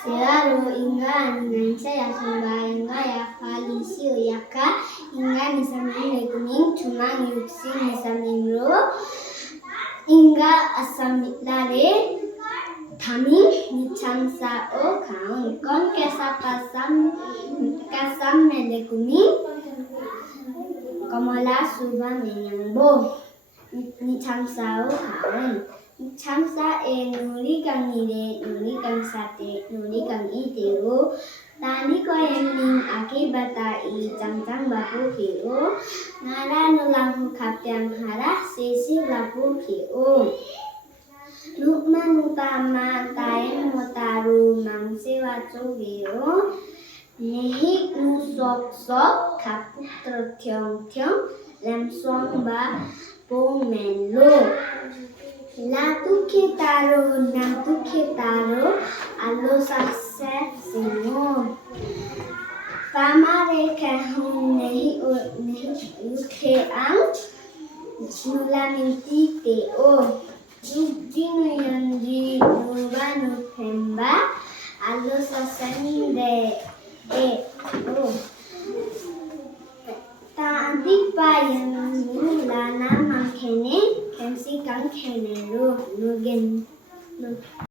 Selalu ingat dengan saya sembahyang ya falisiu yaka ingat nisamin legumin cuma yuksin nisamimro ingat asam lare tamin nichamsao kaun kon kasam legumin komola suba menyambo nichamsao kaun 참사 에 누리강이래 누리강사대 누리강이대로 나니거엠님 아기바다 이 짱짱바보기오 나라누랑후 갑장하라 세시바보기오 룩마누바마 따엠모따루 망세와 쪼기오 네익 누속속 갑북트럭형형 램송바 보멜로 Latu kitaro, alo sasef sino. Pamare kahun nehi ukeang, nulaminti teo. Dino yanji nubanu pemba, alo sasani de o. Taadik pa yang nulana mangkene. Kemsi kang kenero nugen